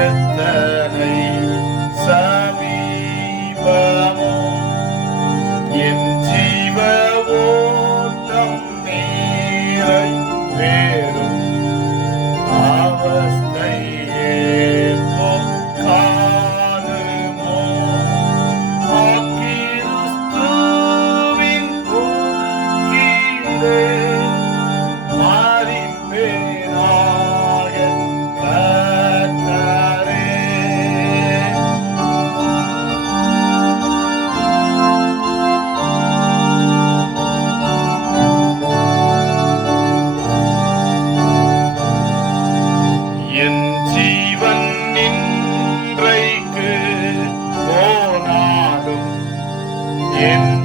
எத்தனை in